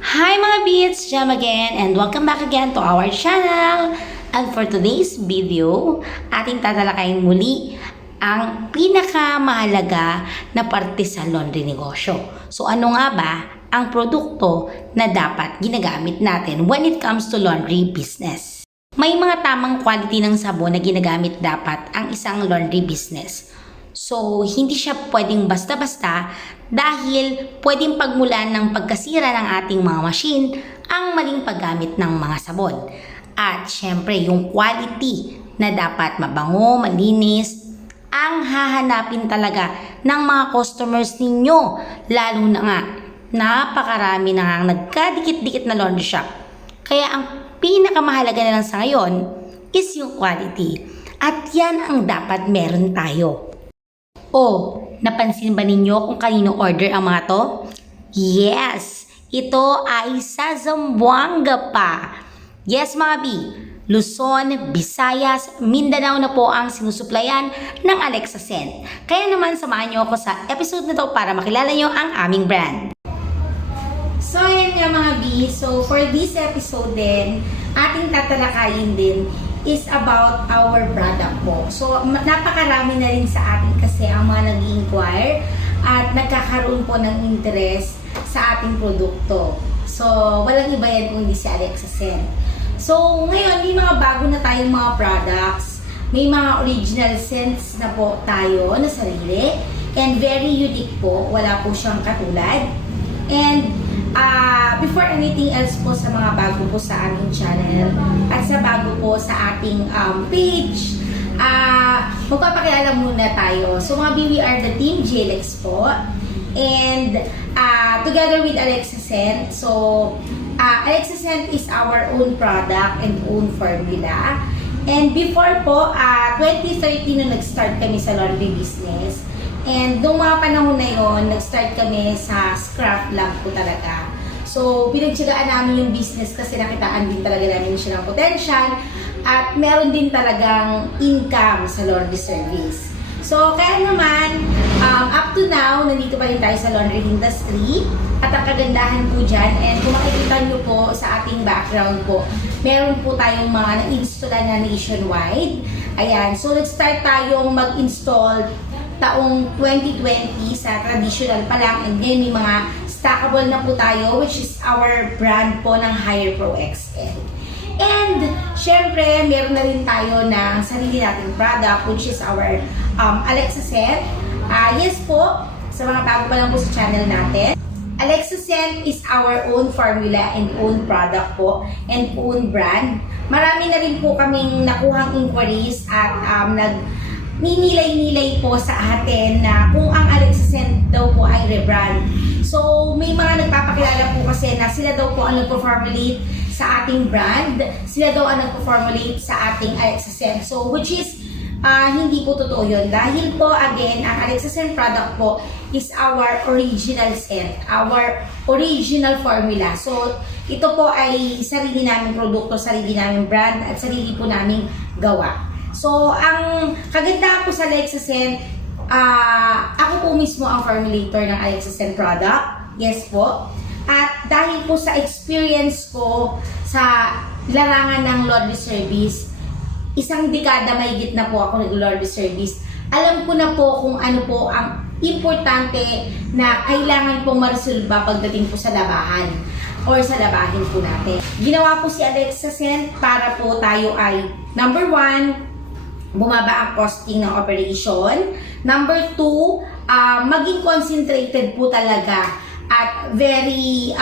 Hi mga beats! Jam again and welcome back again to our channel. And for today's video, ating tatalakayin muli ang pinakamahalaga na parte sa laundry negosyo. So ano nga ba ang produkto na dapat ginagamit natin when it comes to laundry business? May mga tamang quality ng sabon na ginagamit dapat ang isang laundry business. So, hindi siya pwedeng basta-basta dahil pwedeng pagmulan ng pagkasira ng ating mga machine ang maling paggamit ng mga sabon. At syempre, yung quality na dapat mabango, malinis, ang hahanapin talaga ng mga customers ninyo. Lalo na nga, napakarami na nga nagkadikit-dikit na laundry shop. Kaya ang pinakamahalaga na lang sa ngayon is yung quality. At yan ang dapat meron tayo. Oh, napansin ba ninyo kung kanino order ang mga to? Yes, ito ay sa Zamboanga pa. Yes mga B, Luzon, Visayas, Mindanao na po ang sinusuplayan ng Alexa Scent. Kaya naman samahan niyo ako sa episode na to para makilala niyo ang aming brand. So ayan nga mga B, so for this episode din, ating tatalakayin din is about our product po. So, napakarami na rin sa atin kasi ang mga nag-i-inquire at nagkakaroon po ng interest sa ating produkto. So, walang iba yan kung hindi si Alexa Scent. So, ngayon, may mga bago na tayong mga products. May mga original scents na po tayo na sarili. And very unique po. Wala po siyang katulad. And before anything else po sa mga bago po sa aming channel at sa bago po sa ating page, magpapakilala muna tayo. So mga B, we are the Team JLEX po, and together with Alexa Scent. So Alexa Scent is our own product and own formula. And before po, 2013 nung nag-start kami sa laundry business. And nung mga panahon na yon, nag-start kami sa scrap lab po talaga. So, pinagtsagaan namin yung business kasi nakitaan din talaga namin siya ng potential at meron din talagang income sa laundry service. So, kaya naman, up to now, nandito pa rin tayo sa laundry industry at ang kagandahan po dyan, and kung makikita nyo po sa ating background po, meron po tayong mga na-install na nationwide. Ayan, so nag-start tayong mag-install taong 2020 sa traditional pa lang, and then may mga stackable na po tayo, which is our brand po ng Higher Pro XL. And syempre, meron na rin tayo ng sarili nating product, which is our Alexa Scent. Yes po, sa mga bago pa lang po sa channel natin, Alexa Scent is our own formula and own product po and own brand. Marami na rin po kaming nakuhang inquiries at ninilay-nilay po sa atin na kung ang Alexa Scent daw po ay rebrand. So, may mga nagpapakilala po kasi na sila daw po ang nagpo-formulate sa ating brand. Sila daw ang nagpo-formulate sa ating Alexa Scent. So, which is, hindi po totoo yun. Dahil po, again, ang Alexa Scent product po is our original scent. Our original formula. So, ito po ay sarili naming produkto, sarili naming brand, at sarili po naming gawa. So, ang kagandahan po sa Alexa Scent, ako po mismo ang formulator ng Alexa Scent product. Yes po. At dahil po sa experience ko sa larangan ng laundry service, isang dekada mahigit na po ako nag-laundry service. Alam ko na po kung ano po ang importante na kailangan pong maresolba pagdating po sa labahan or sa labahin po natin. Ginawa po si Alexa Scent para po tayo ay, number 1, bumaba ang costing ng operation. Number 2, maging concentrated po talaga at very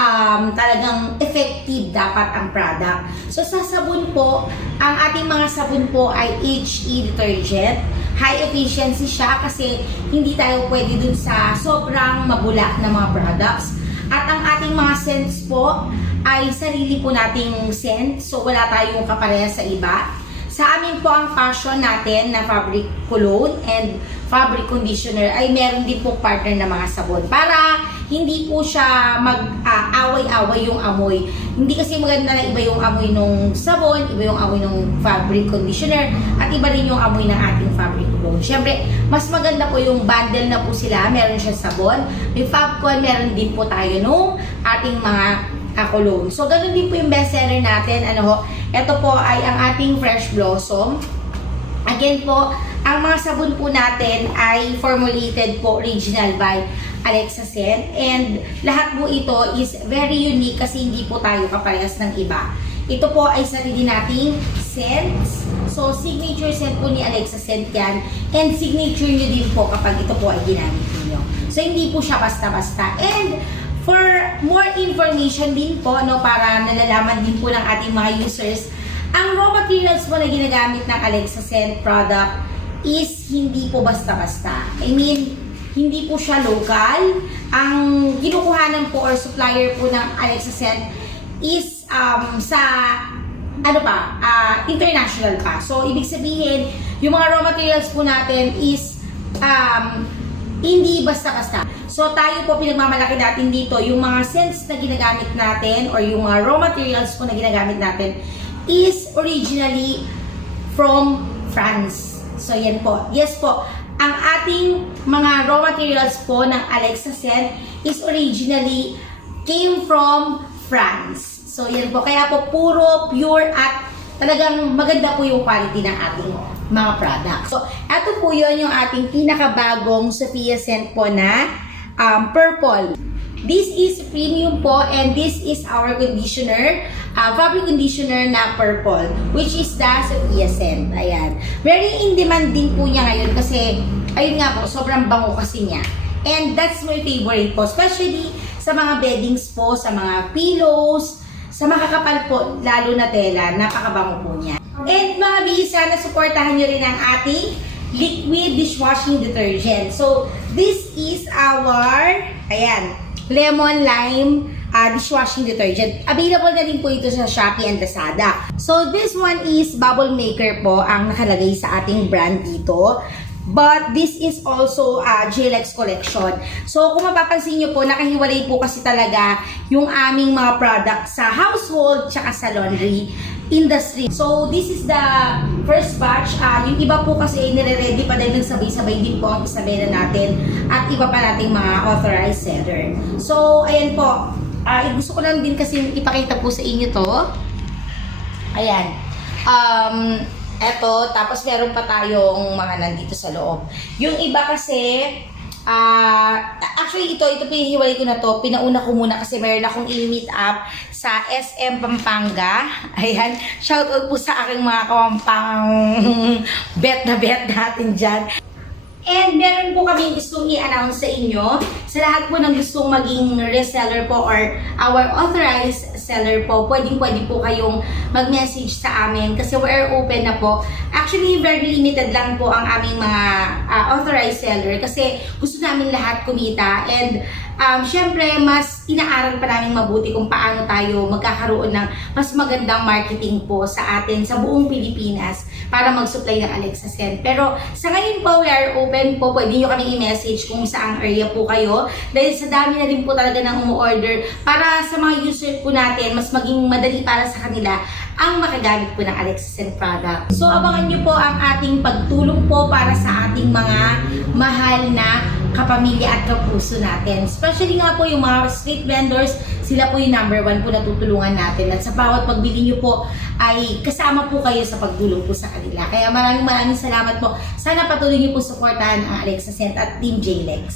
talagang effective dapat ang product. So sa sabon po, ang ating mga sabon po ay HE detergent. High efficiency siya kasi hindi tayo pwede dun sa sobrang mabula na mga products. At ang ating mga scents po ay sarili po nating scent. So wala tayong kapareha sa iba. Sa amin po ang passion natin na fabric cologne and fabric conditioner ay meron din po partner na mga sabon para hindi po siya mag-away-away yung amoy. Hindi kasi maganda na iba yung amoy ng sabon, iba yung amoy ng fabric conditioner, at iba rin yung amoy ng ating fabric cologne. Siyempre, mas maganda po yung bundle na po sila. Meron siya sabon, may Fabcon, meron din po tayo nung ating mga cologne. So, ganun din po yung bestseller natin. Ito po ay ang ating Fresh Blossom. Again po, ang mga sabon po natin ay formulated po original by Alexa Scent, and lahat po ito is very unique kasi hindi po tayo kaparehas ng iba. Ito po ay sarili nating scents. So, signature scent po ni Alexa Scent yan, and signature nyo din po kapag ito po ay ginamit niyo. So, hindi po siya basta-basta. And for more information din po, para nalalaman din po ng ating mga users, ang raw materials po na ginagamit ng Alexa Scent product is hindi po basta-basta. I mean, hindi po siya local. Ang kinukuhanan po or supplier po ng Alexa Scent is sa international pa. So, ibig sabihin, yung mga raw materials po natin is hindi basta-basta. So, tayo po pinagmamalaki natin dito, yung mga scents na ginagamit natin or yung mga raw materials po na ginagamit natin is originally from France. So, yan po. Yes po, ang ating mga raw materials po ng Alexa Scent is originally came from France. So, yan po. Kaya po, puro, pure, at talagang maganda po yung quality ng ating mga products. So, ito po yun yung ating pinakabagong Sophia Scent po na purple. This is premium po, and this is our conditioner, fabric conditioner na purple, which is the Sophia Scent. Ayan. Very in demand din po niya ngayon kasi, ayun nga po, sobrang bango kasi niya. And that's my favorite po, especially sa mga beddings po, sa mga pillows, sa makakapal po, lalo na tela, napakabango po niya. And mga bisa, na supportahan nyo rin ang ating liquid dishwashing detergent. So, this is our, lemon lime dishwashing detergent. Available na din po ito sa Shopee and Lazada. So, this one is Bubble Maker po ang nakalagay sa ating brand dito. But this is also a Glex collection. So, kung mapapansin nyo po, nakahiwalay po kasi talaga yung aming mga products sa household tsaka sa laundry industry. So, this is the first batch. Yung iba po kasi nire-ready pa din, sabay-sabay din po ang Isabela natin at iba pa nating mga authorized seller. So, ayan po. Gusto ko lang din kasi ipakita po sa inyo to. Ayan. Eto, tapos meron pa tayong mga nandito sa loob. Yung iba kasi, actually ito pinahiwalay ko na to. Pinauna ko muna kasi meron akong i-meet up sa SM Pampanga. Ayan, shoutout po sa aking mga kawampang bet natin dyan. And meron po kami gustong i-announce sa inyo, sa lahat po ng gustong maging reseller po or our authorized seller po, pwede po kayong mag-message sa amin kasi we're open na po. Actually, very limited lang po ang aming mga authorized seller kasi gusto namin lahat kumita, and syempre, mas inaaral pa namin mabuti kung paano tayo magkakaroon ng mas magandang marketing po sa atin, sa buong Pilipinas, para mag-supply ng Alexa Scent. Pero sa ngayon po, we are open po. Pwede nyo kami i-message kung saang area po kayo. Dahil sa dami na rin po talaga ng umu-order, para sa mga user po natin, mas maging madali para sa kanila ang makagamit po ng Alexa Scent product. So, abangan nyo po ang ating pagtulong po para sa ating mga mahal na kapamilya at kapuso natin. Especially nga po yung mga street vendors, sila po yung number 1 po na tutulungan natin. At sa bawat pagbili nyo po ay kasama po kayo sa pagtulong po sa kanila. Kaya maraming salamat po. Sana patuloy nyo po supportahan ang Alexa Scent at Team Glex.